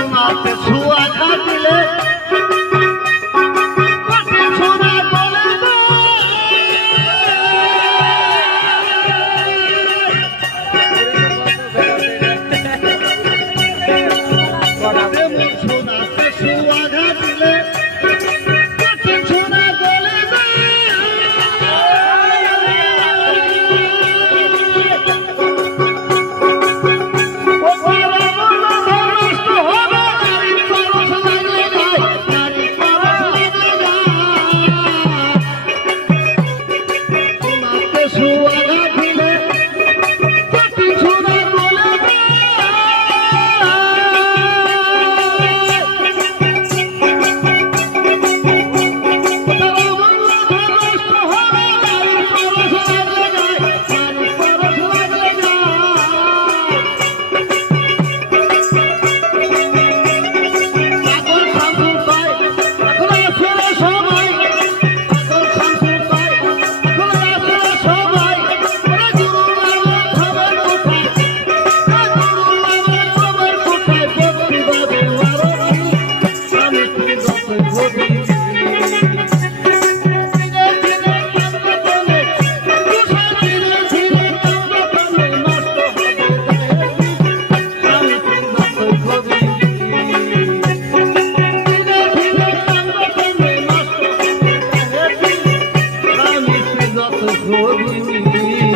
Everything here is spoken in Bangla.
তোমাকে শুয়া দিলে not the good